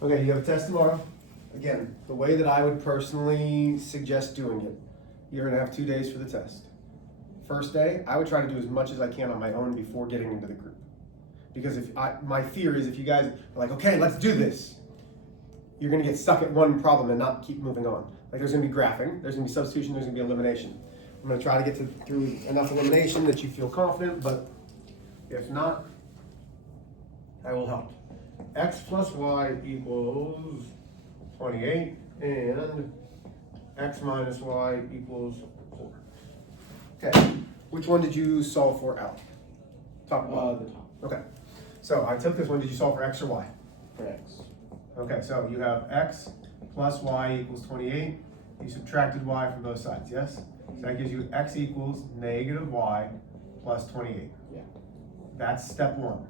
Okay, you have a test tomorrow. Again, the way that I would personally suggest doing it, you're gonna have 2 days for the test. First day, I would try to do as much as I can on my own before getting into the group. Because my fear is if you guys are like, okay, let's do this, you're gonna get stuck at one problem and not keep moving on. Like there's gonna be graphing, there's gonna be substitution, there's gonna be elimination. I'm gonna try to get through enough elimination that you feel confident, but if not, I will help. X plus y equals 28 and x minus y equals 4. Okay, which one did you solve for, Al? Top or bottom? The top. Okay, so I took this one. Did you solve for x or y? For x. Okay, so you have x plus y equals 28. You subtracted y from both sides, yes? So that gives you x equals negative y plus 28. Yeah. That's step one.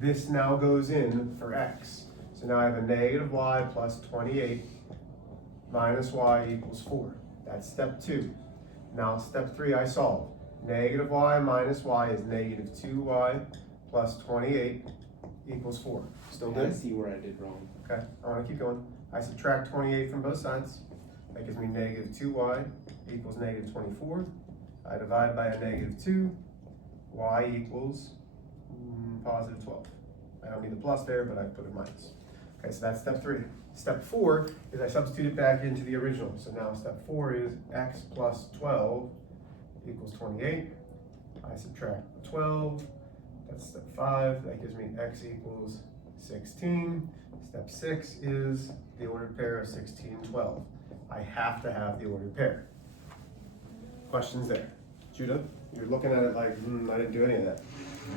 This now goes in for x. So now I have a negative y plus 28 minus y equals 4. That's step 2. Now step 3 I solve. Negative y minus y is negative 2y plus 28 equals 4. Still I good? see where I did wrong. Okay, I want to keep going. I subtract 28 from both sides. That gives me negative 2y equals negative 24. I divide by a negative 2. Y equals positive 12. I don't need the plus there, but I put a minus. Okay, so that's step 3. Step 4 is I substitute it back into the original. So now step 4 is x plus 12 equals 28. I subtract 12. That's step 5. That gives me x equals 16. Step 6 is the ordered pair of 16 and 12. I have to have the ordered pair. Questions there? Judah, you're looking at it like, I didn't do any of that. I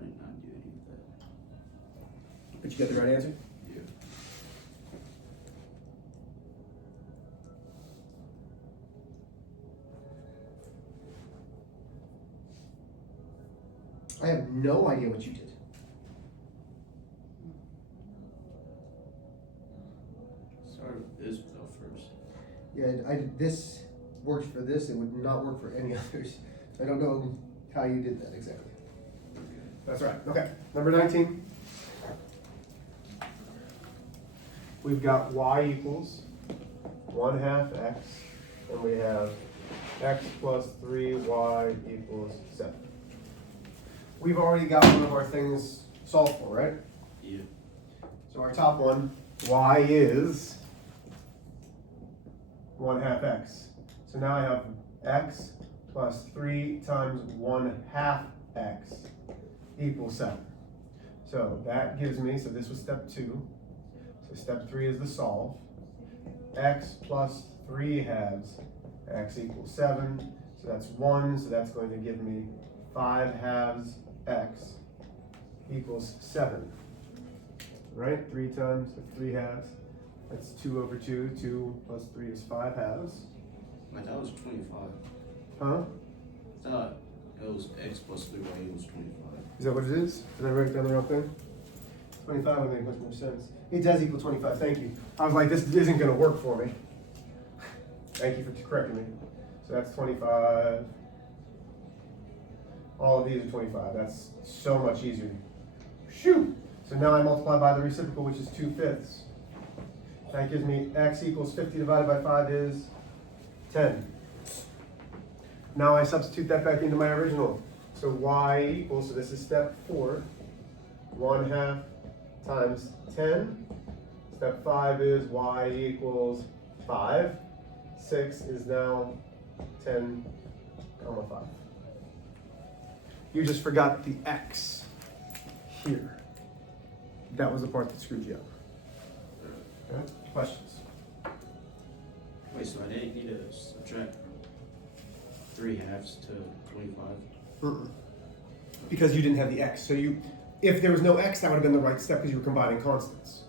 did not do any of that. Did you get the right answer? Yeah. I have no idea what you did. Start with this though first. Yeah, this worked for this. It would not work for any others. I don't know how you did that exactly. That's right. Okay, number 19. We've got y equals 1/2 x, and we have x plus 3y equals 7. We've already got one of our things solved for, right? Yeah. So our top one, y is 1/2 x. So now I have x plus 3 times 1/2 x equals 7. So that gives me, so this was step 2. So step 3 is the solve. X plus 3/2 x equals 7. So that's 1, so that's going to give me 5/2 x equals 7. Right? 3 times 3/2. That's 2 over 2. 2 plus 3 is 5/2. I thought it was 25. Huh? I thought it was x plus 3y equals 25. Is that what it is? Did I write down the wrong thing? 25 would make much more sense. It does equal 25, thank you. I was like, this isn't gonna work for me. Thank you for correcting me. So that's 25. All of these are 25. That's so much easier. Shoo! So now I multiply by the reciprocal, which is 2/5. That gives me x equals 50 divided by 5 is 10. Now I substitute that back into my original. So y equals, so this is step 4, 1/2 times 10. Step 5 is y equals 5. 6 is now 10, 5. You just forgot the x here. That was the part that screwed you up. Okay. Questions? Wait, so I didn't need to subtract 3/2 to 25? Because you didn't have the x. So if there was no x, that would have been the right step because you were combining constants.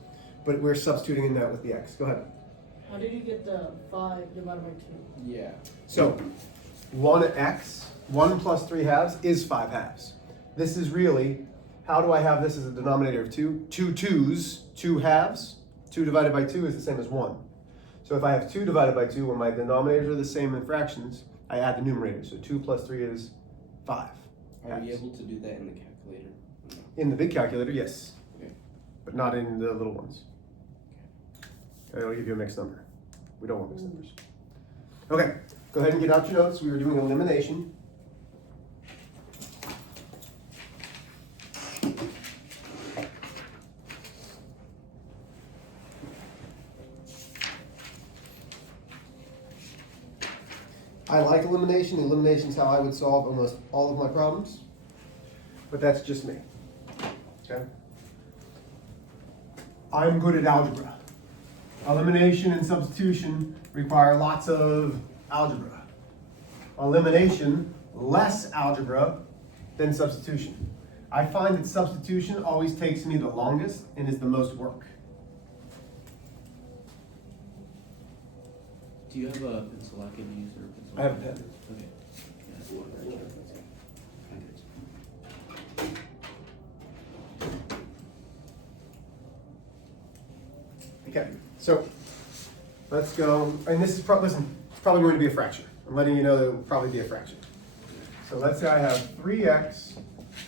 But we're substituting in that with the x. Go ahead. How did you get the 5 divided by 2? Yeah. So 1x, 1 plus 3/2 is 5/2. This is really, how do I have this as a denominator of 2? 2 2's, 2/2. 2 divided by 2 is the same as 1. So if I have 2 divided by 2, when my denominators are the same in fractions, I add the numerator. So 2 plus 3 is 5. Are we able to do that in the calculator? In the big calculator, yes. Okay. but not in the little ones. And it'll give you a mixed number. We don't want mixed numbers. Okay, go ahead and get out your notes. We were doing elimination. I like elimination. Elimination is how I would solve almost all of my problems, but that's just me. Okay? I'm good at algebra. Elimination and substitution require lots of algebra. Elimination, less algebra than substitution. I find that substitution always takes me the longest and is the most work. Do you have a pencil I can use or a pencil? I have a pen. Okay. Yeah, that's one right here. Okay. Okay, so let's go, and this is listen, it's probably going to be a fraction. I'm letting you know that it will probably be a fraction. So let's say I have 3x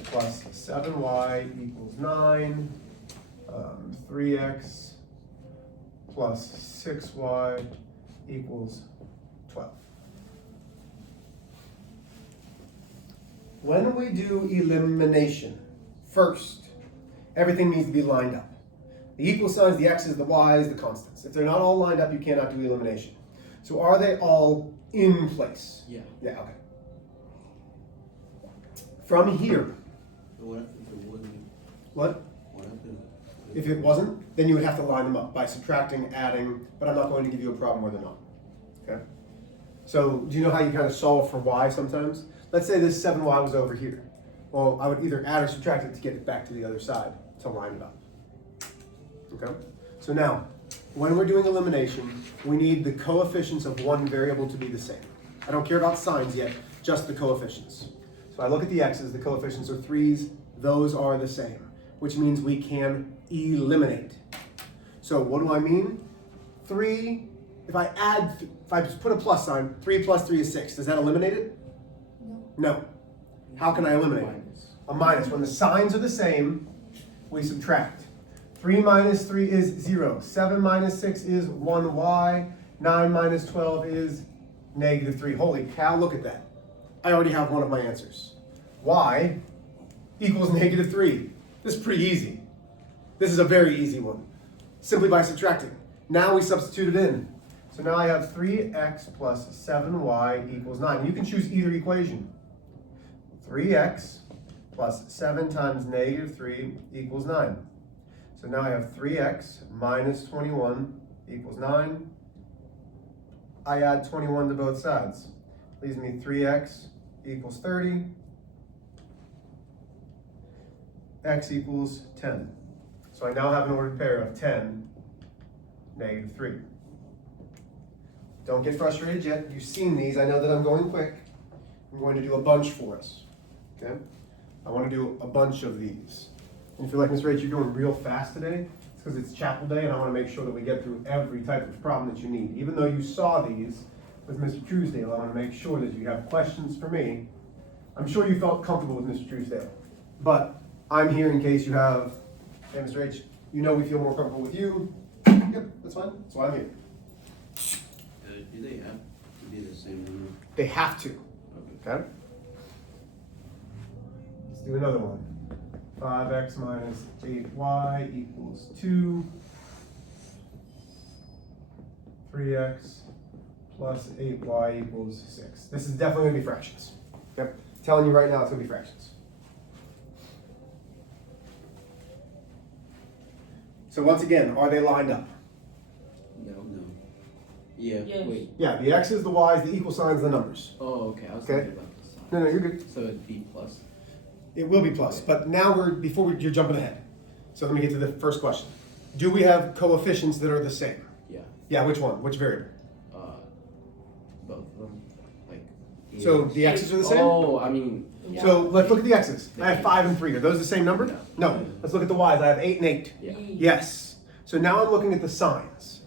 plus 7y equals 9, 3x plus 6y equals 12. When we do elimination, first, everything needs to be lined up. The equal signs, the x's, the y's, the constants. If they're not all lined up, you cannot do elimination. So are they all in place? Yeah. Yeah, okay. From here, But what if it wasn't? what? What If it wasn't, then you would have to line them up by subtracting, adding, but I'm not going to give you a problem where they're not. Okay? So do you know how you kind of solve for y sometimes? Let's say this 7y was over here. Well, I would either add or subtract it to get it back to the other side to line it up. Okay? So now, when we're doing elimination, we need the coefficients of one variable to be the same. I don't care about signs yet, just the coefficients. So I look at the x's, the coefficients are 3's, those are the same, which means we can eliminate. So what do I mean? 3, if I just put a plus sign, 3 plus 3 is 6. Does that eliminate it? No. How can I eliminate it? A minus. When the signs are the same, we subtract. 3 minus 3 is 0. 7 minus 6 is 1y. 9 minus 12 is negative 3. Holy cow, look at that. I already have one of my answers. Y equals negative 3. This is pretty easy. This is a very easy one. Simply by subtracting. Now we substitute it in. So now I have 3x plus 7y equals 9. You can choose either equation. 3x plus 7 times negative 3 equals 9. So now I have 3x minus 21 equals 9. I add 21 to both sides. Leaves me 3x equals 30. X equals 10. So I now have an ordered pair of 10, negative 3. Don't get frustrated yet. You've seen these. I know that I'm going quick. I'm going to do a bunch for us. Okay? I want to do a bunch of these. And if you're like, Ms. Rach, you're doing real fast today, it's because it's chapel day and I want to make sure that we get through every type of problem that you need. Even though you saw these with Mr. Truesdale, I want to make sure that you have questions for me. I'm sure you felt comfortable with Mr. Truesdale, but I'm here in case you have, hey, Mr. H, you know we feel more comfortable with you. Yep, that's fine. That's why I'm here. Do they have to be the same number? They have to. Okay? Let's do another one. 5x minus 8y equals 2. 3x plus 8y equals 6. This is definitely going to be fractions. Okay? Telling you right now it's going to be fractions. So once again, are they lined up? No. Yeah, Yes. wait. Yeah, the x's, the y's, the equal signs, the numbers. Oh, okay, I was Okay. thinking about the sign. No, you're good. So it'd be plus. It will be plus, but now you're jumping ahead. So let me get to the first question. Do we have coefficients that are the same? Yeah. Yeah, which one? Which variable? Both of them. Like. So equals- the x's are the same? Oh, I mean. Yeah. So let's look at the x's. I have 5 and 3. Are those the same number? No. No. Let's look at the y's. I have 8 and 8. Yeah. Yes. So now I'm looking at the signs.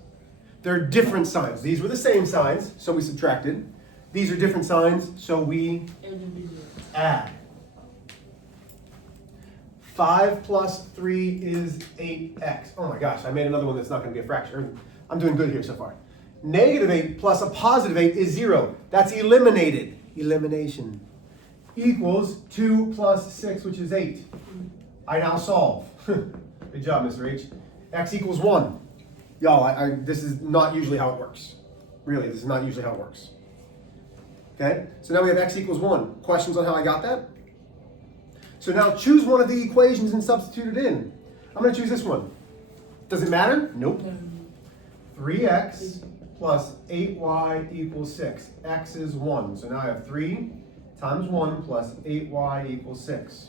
They're different signs. These were the same signs, so we subtracted. These are different signs, so we It would be 0. add. 5 plus 3 is 8x. Oh my gosh, I made another one that's not going to be a fraction. I'm doing good here so far. Negative 8 plus a positive 8 is 0. That's eliminated. Elimination. Equals 2 plus 6, which is 8. I now solve. Good job, Mr. H. X equals 1. Y'all, this is not usually how it works. Really, this is not usually how it works. Okay, so now we have x equals 1. Questions on how I got that? So now choose one of the equations and substitute it in. I'm going to choose this one. Does it matter? Nope. 3x plus 8y equals 6. X is 1. So now I have 3 times 1 plus 8y equals 6.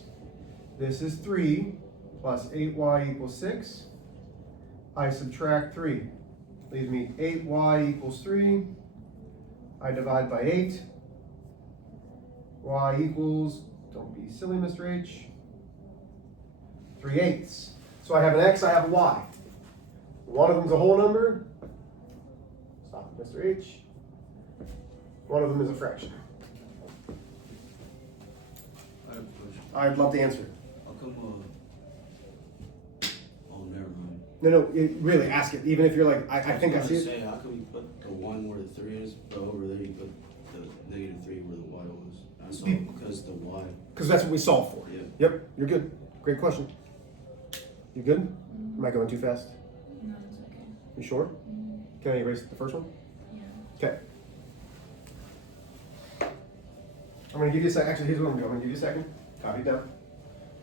This is 3 plus 8y equals 6. I subtract 3. Leaves me 8y equals 3. I divide by 8. Y equals, don't be silly, Mr. H, 3/8. So I have an x, I have a y. One of them is a whole number. Stop, Mr. H. One of them is a fraction. I have a question. I'd love to answer. How come, oh, never mind. No, really, ask it. Even if you're like, I think I was see gonna it. say, how come you put the 1 where the 3 is, but over there you put the negative 3 where the y was? I saw because the y. Because that's what we solve for. Yeah. Yep, you're good. Great question. You good? Am I going too fast? No, it's okay. You sure? Can I erase the first one? Yeah. Okay. I'm going to give you a second. Actually, here's what I'm doing. I'm going to give you a second. Copy it down.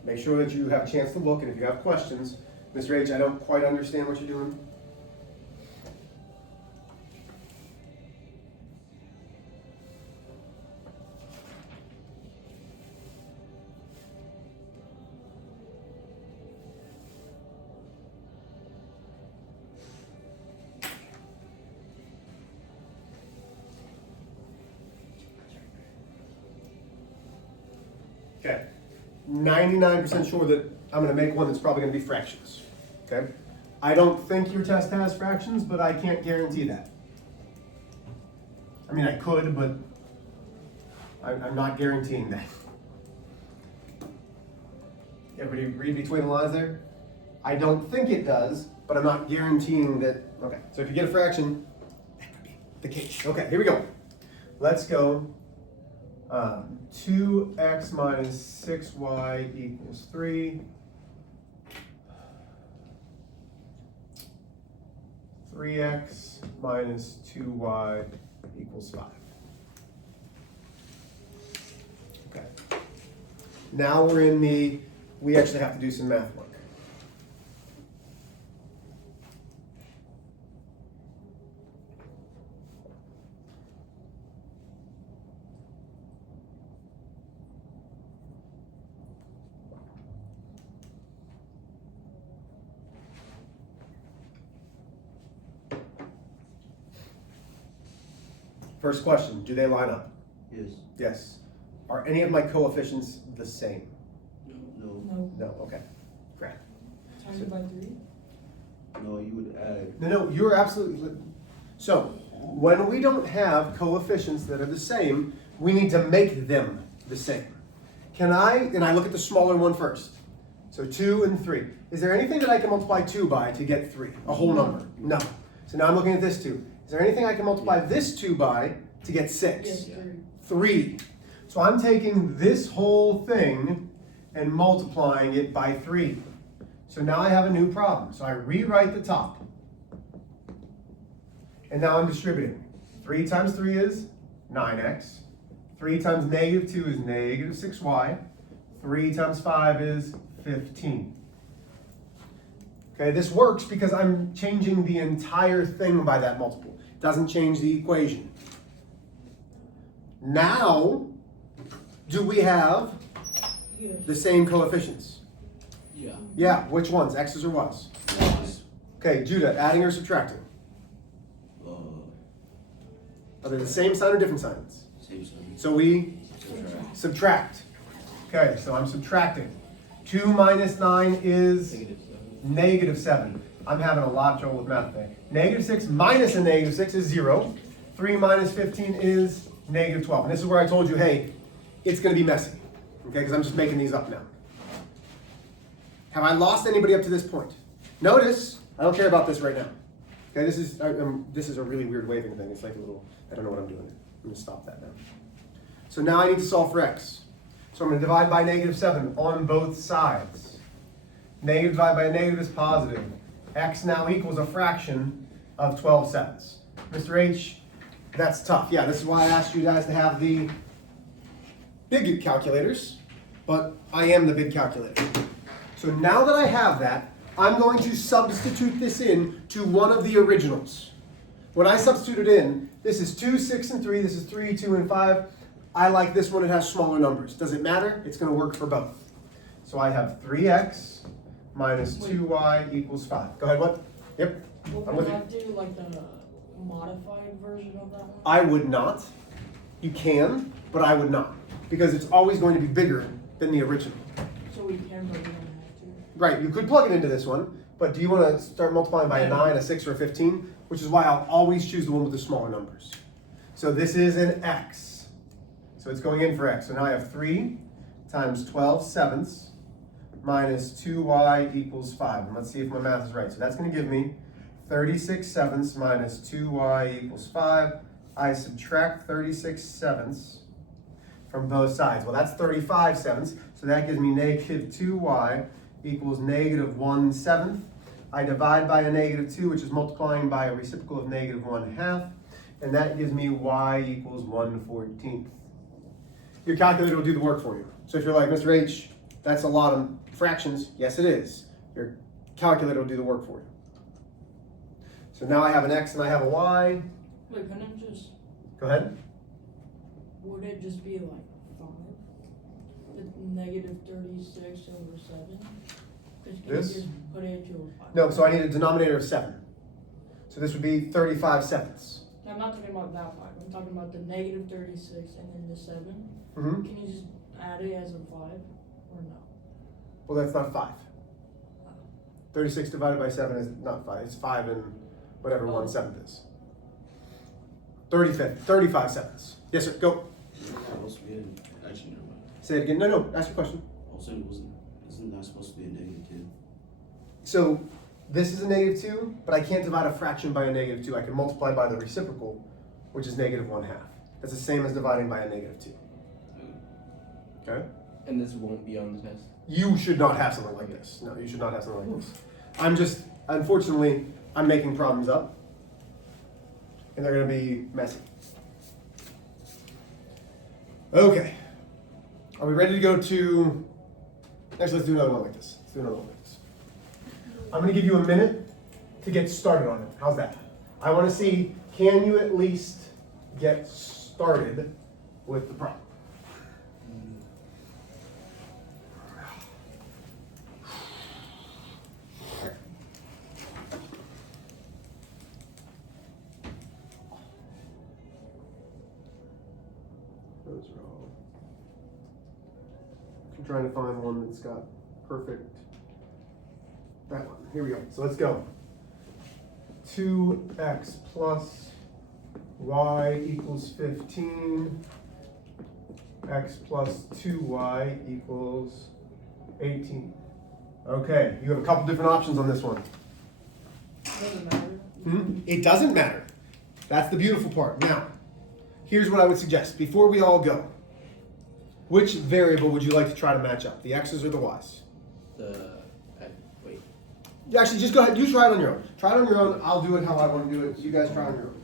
Make sure that you have a chance to look, and if you have questions, Mr. H, I don't quite understand what you're doing. Okay, 99% sure that I'm going to make one that's probably going to be fractions. Okay, I don't think your test has fractions, but I can't guarantee that. I mean, I could, but I'm not guaranteeing that. Everybody read between the lines there? I don't think it does, but I'm not guaranteeing that. Okay, so if you get a fraction, that could be the case. Okay, here we go. Let's go. 2x minus 6y equals 3. 3x minus 2y equals 5. Okay. Now we're in we actually have to do some math work. First question, do they line up? Yes. Yes. Are any of my coefficients the same? No. No. No, okay. Great. Times by 3. No, you would add. No, you're absolutely. So, when we don't have coefficients that are the same, we need to make them the same. And I look at the smaller one first. So 2 and 3. Is there anything that I can multiply 2 by to get 3? A whole number? No. So now I'm looking at this 2. Is there anything I can multiply this 2 by to get 6? Yes, Yeah. 3. 3. So I'm taking this whole thing and multiplying it by 3. So now I have a new problem. So I rewrite the top. And now I'm distributing. 3 times 3 is 9x. 3 times negative 2 is negative 6y. 3 times 5 is 15. Okay, this works because I'm changing the entire thing by that multiple. It doesn't change the equation. Now, do we have Yeah. the same coefficients? Yeah. Yeah, which ones? X's or Y's? Yes. Okay, Judah, adding or subtracting? Are they the same sign or different signs? Same sign. So we Subtract. subtract. Okay, so I'm subtracting. 2 minus 9 is negative 7. I'm having a lot of trouble with math today. Negative 6 minus a negative 6 is 0. 3 minus 15 is negative 12. And this is where I told you, hey, it's going to be messy. Okay, because I'm just making these up now. Have I lost anybody up to this point? Notice, I don't care about this right now. Okay, this is a really weird waving thing. It's like a little, I don't know what I'm doing. I'm going to stop that now. So now I need to solve for x. So I'm going to divide by -7 on both sides. Negative divided by a negative is positive. X now equals a fraction of 12/7. Mr. H, that's tough. Yeah, this is why I asked you guys to have the big calculators, but I am the big calculator. So now that I have that, I'm going to substitute this in to one of the originals. When I substitute it in, this is 2, 6, and 3. This is 3, 2, and 5. I like this one. It has smaller numbers. Does it matter? It's going to work for both. So I have 3x minus 2y equals 5. Go ahead, what? Yep. Well, I'm with can you. I do like the modified version of that one? I would not. You can, but I would not. Because it's always going to be bigger than the original. So we can, but we don't have to. Right, you could plug it into this one, but do you want to start multiplying by a 9, a 6, or a 15? Which is why I'll always choose the one with the smaller numbers. So this is an x. So it's going in for x. So now I have 3 times 12/7 minus 2y equals 5. And let's see if my math is right. So that's going to give me 36/7 minus 2y equals 5. I subtract 36/7 from both sides. Well, that's 35/7. So that gives me -2y equals -1/7. I divide by a -2, which is multiplying by a reciprocal of -1/2. And that gives me y equals 1/14. Your calculator will do the work for you. So if you're like, Mr. H, that's a lot of fractions. Yes, it is. Your calculator will do the work for you. So now I have an x and I have a y. Wait, can I just, Go ahead. would it just be like 5? The -36/7? Just can This? you just put it to a 5? No, so I need a denominator of 7. So this would be 35/7. I'm not talking about that 5. I'm talking about the -36 and then the 7. Mm-hmm. Can you just add it as a 5 or no? Well, that's not 5. 36 divided by 7 is not 5. It's 5 and whatever 1/7 is. 35/7. Yes, sir. Go. Supposed to be an, actually, never mind. Say it again. No. Ask your question. Also, isn't that supposed to be a -2? So this is a -2, but I can't divide a fraction by a -2. I can multiply by the reciprocal, which is -1/2. That's the same as dividing by a -2. Okay? And this won't be on the test. You should not have something like this. No, you should not have something like this. Unfortunately, I'm making problems up. And they're going to be messy. Okay. Are we ready to go to... Actually, let's do another one like this. I'm going to give you a minute to get started on it. How's that? I want to see, can you at least get started with the problem? Those are all. I'm trying to find one that's got perfect. That one. Here we go. So let's go. 2x plus y equals 15. X plus 2y equals 18. Okay, you have a couple different options on this one. Doesn't matter. It doesn't matter. That's the beautiful part. Now, here's what I would suggest. Before we all go, which variable would you like to try to match up? The x's or the y's? Wait. Yeah, actually, just go ahead. You try it on your own. Try it on your own. I'll do it how I want to do it. You guys try on your own.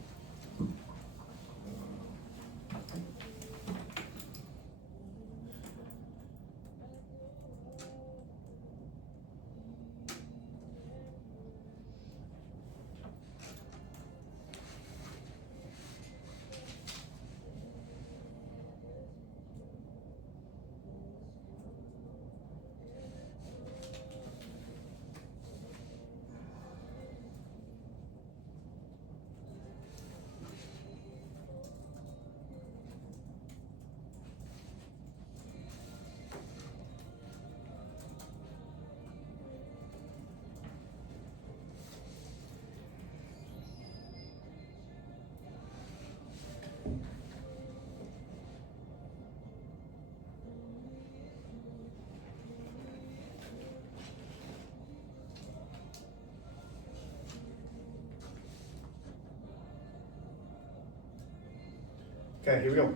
Okay, here we go.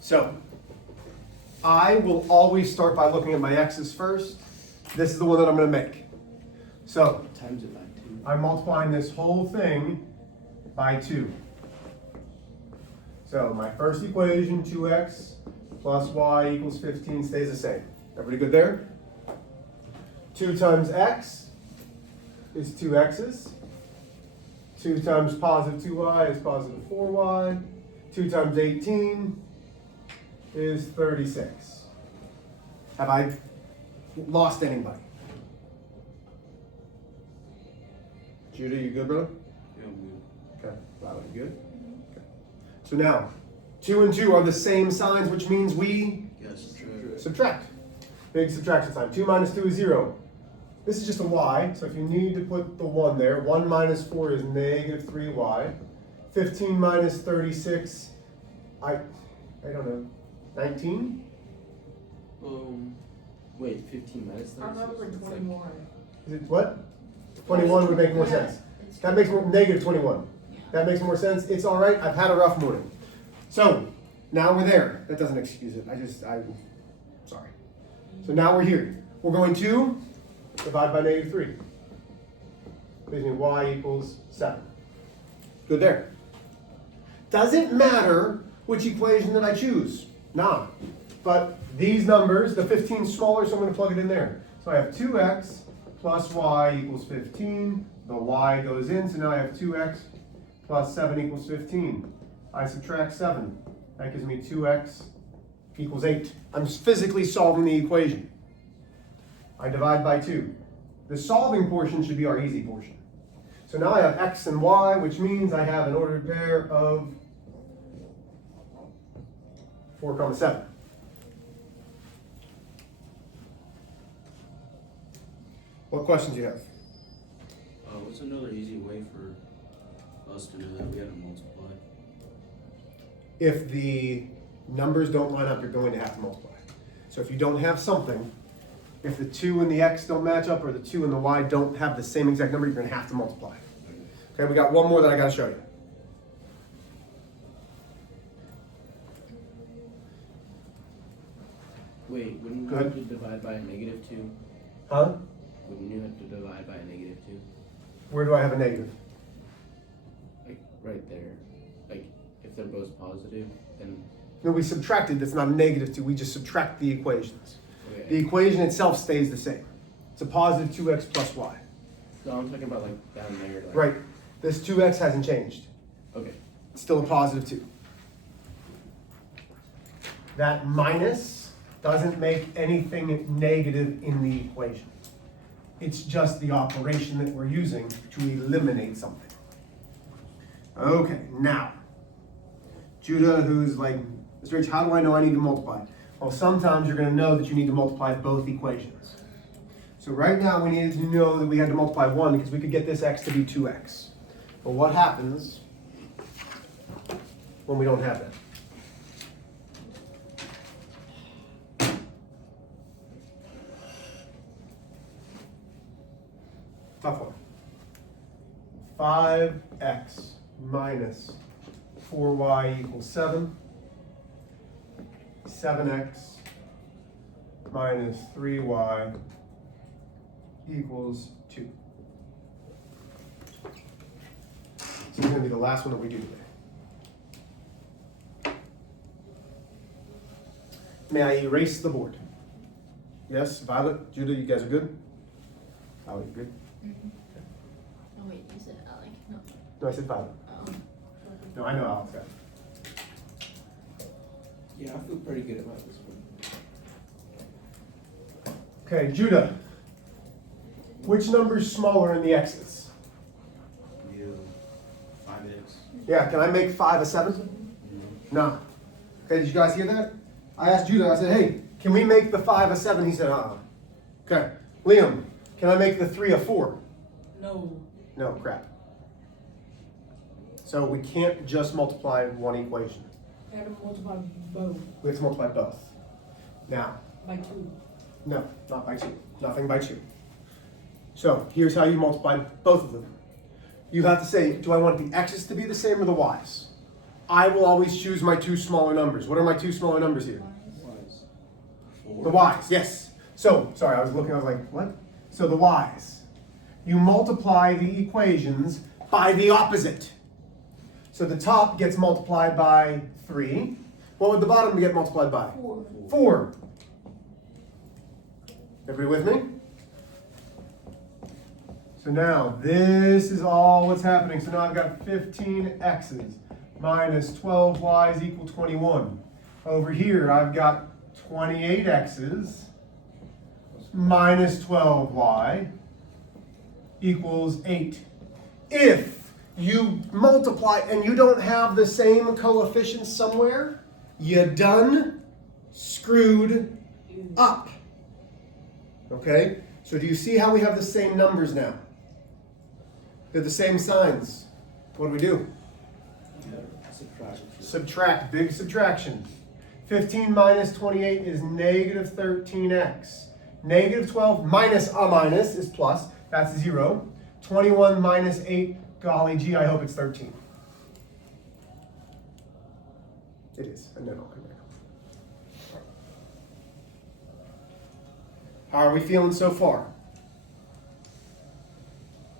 So, I will always start by looking at my x's first. This is the one that I'm going to make. So, Times it by 2. I'm multiplying this whole thing by 2. So, my first equation, 2x plus y equals 15, stays the same. Everybody good there? 2 times x is 2 x's. 2 times positive 2y is positive 4y. 2 times 18 is 36. Have I lost anybody? Judah, you good, brother? Yeah, I'm good. Okay, Violet, you good? Okay. So now, 2 and 2 are the same signs, which means we Yes, subtract. Big subtraction sign. 2 minus 2 is 0. This is just a y, so if you need to put the 1 there, 1 minus 4 is negative 3y. 15 minus 36, I don't know, 19? Wait, 15 minutes? I thought it was like 21. Is it what? 21 would make more Yeah, sense. it's- That makes more, negative 21. Yeah. That makes more sense. It's all right. I've had a rough morning. So now we're there. That doesn't excuse it. I'm sorry. So now we're here. We're going to divide by negative 3. Leaves me y equals 7. Good there. Does it matter which equation that I choose? Nah. But these numbers, the 15 is smaller, so I'm going to plug it in there. So I have 2x plus y equals 15. The y goes in, so now I have 2x plus 7 equals 15. I subtract 7. That gives me 2x equals 8. I'm physically solving the equation. I divide by 2. The solving portion should be our easy portion. So now I have x and y, which means I have an ordered pair of 4, 7. What questions do you have? What's another easy way for us to know that we had to multiply? If the numbers don't line up, you're going to have to multiply. So if you don't have something, if the 2 and the x don't match up or the 2 and the y don't have the same exact number, you're going to have to multiply. Okay, we got one more that I got to show you. Wait, wouldn't you Go ahead. have to divide by a negative 2? Huh? Wouldn't you have to divide by a negative 2? Where do I have a negative? Like, right there. Like, if they're both positive, then... No, we subtracted. That's not a negative 2. We just subtract the equations. Okay. The equation itself stays the same. It's a positive 2x plus y. No, I'm talking about, like, down there. Like, Right. This 2x hasn't changed. Okay. It's still a positive 2. That minus doesn't make anything negative in the equation. It's just the operation that we're using to eliminate something. Okay, now, Judah, who's like, Mr. H, how do I know I need to multiply? Well, sometimes you're going to know that you need to multiply both equations. So right now we needed to know that we had to multiply 1 because we could get this x to be 2x. But what happens when we don't have that? Tough one. 5x minus 4y equals 7. 7x minus 3y equals 2. This is going to be the last one that we do today. May I erase the board? Yes, Violet, Judah, you guys are good? Violet, you good? Oh wait, you said Alec? No. No, I said Violet. Oh. No, I know Alex got it. Yeah, I feel pretty good about this one. Okay, Judah. Which number's smaller in the x's? You 5x. Yeah, can I make 5 a 7? No. Okay, did you guys hear that? I asked Judah, I said, hey, can we make the 5 a 7? He said, Okay. Liam, can I make the 3 a 4? No. No, crap. So we can't just multiply one equation. I had to multiply both We have to multiply both. Now, by 2. no, not by 2. Nothing by 2. So here's how you multiply both of them. You have to say, do I want the x's to be the same or the y's? I will always choose my two smaller numbers. What are my two smaller numbers here? Four. The y's, yes. So, sorry, I was like, what? So the y's. You multiply the equations by the opposite. So the top gets multiplied by 3. What would the bottom get multiplied by? 4. 4. Everybody with me? So now, this is all what's happening. So now I've got 15 x's minus 12 y's equal 21. Over here, I've got 28 x's minus 12y equals 8. If you multiply and you don't have the same coefficients somewhere, you done screwed up. Okay? So do you see how we have the same numbers now? They're the same signs. What do we do? Subtract, big subtraction. 15 minus 28 is negative 13x. Negative 12 minus a minus is plus, that's 0. 21 minus 8, golly gee, I hope it's 13. It is, and then I'll come back. How are we feeling so far?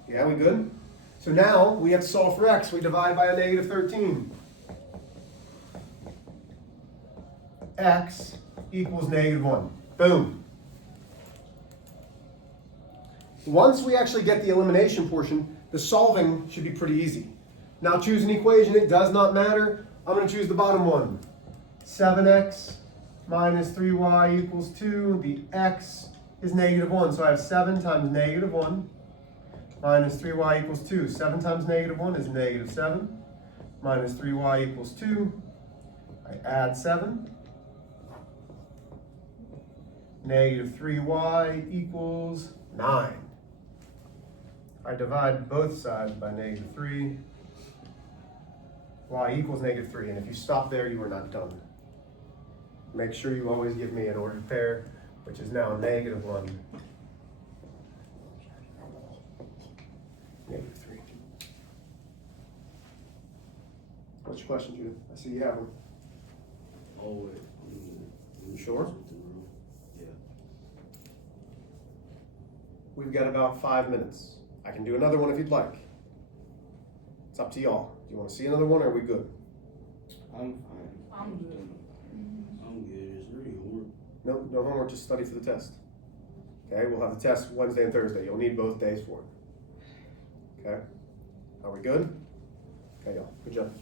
Yeah, we good? So now we have to solve for x. We divide by a negative 13. X equals negative 1. Boom. Once we actually get the elimination portion, the solving should be pretty easy. Now choose an equation. It does not matter. I'm going to choose the bottom one. 7x minus 3y equals 2. The x is negative 1. So I have 7 times negative 1 minus 3y equals 2. 7 times negative 1 is negative 7. Minus 3y equals 2. I add 7. Negative 3y equals 9. I divide both sides by negative 3. Y equals negative 3. And if you stop there, you are not done. Make sure you always give me an ordered pair, which is now negative 1. Negative 3. What's your question, Judith? I see you have them. Oh, wait. You sure? Yeah. We've got about 5 minutes. I can do another one if you'd like. It's up to y'all. Do you want to see another one or are we good? I'm fine. I'm good. I'm good. Is there any homework? No homework, just study for the test. Okay, we'll have the test Wednesday and Thursday. You'll need both days for it. Okay? Are we good? Okay, y'all. Good job.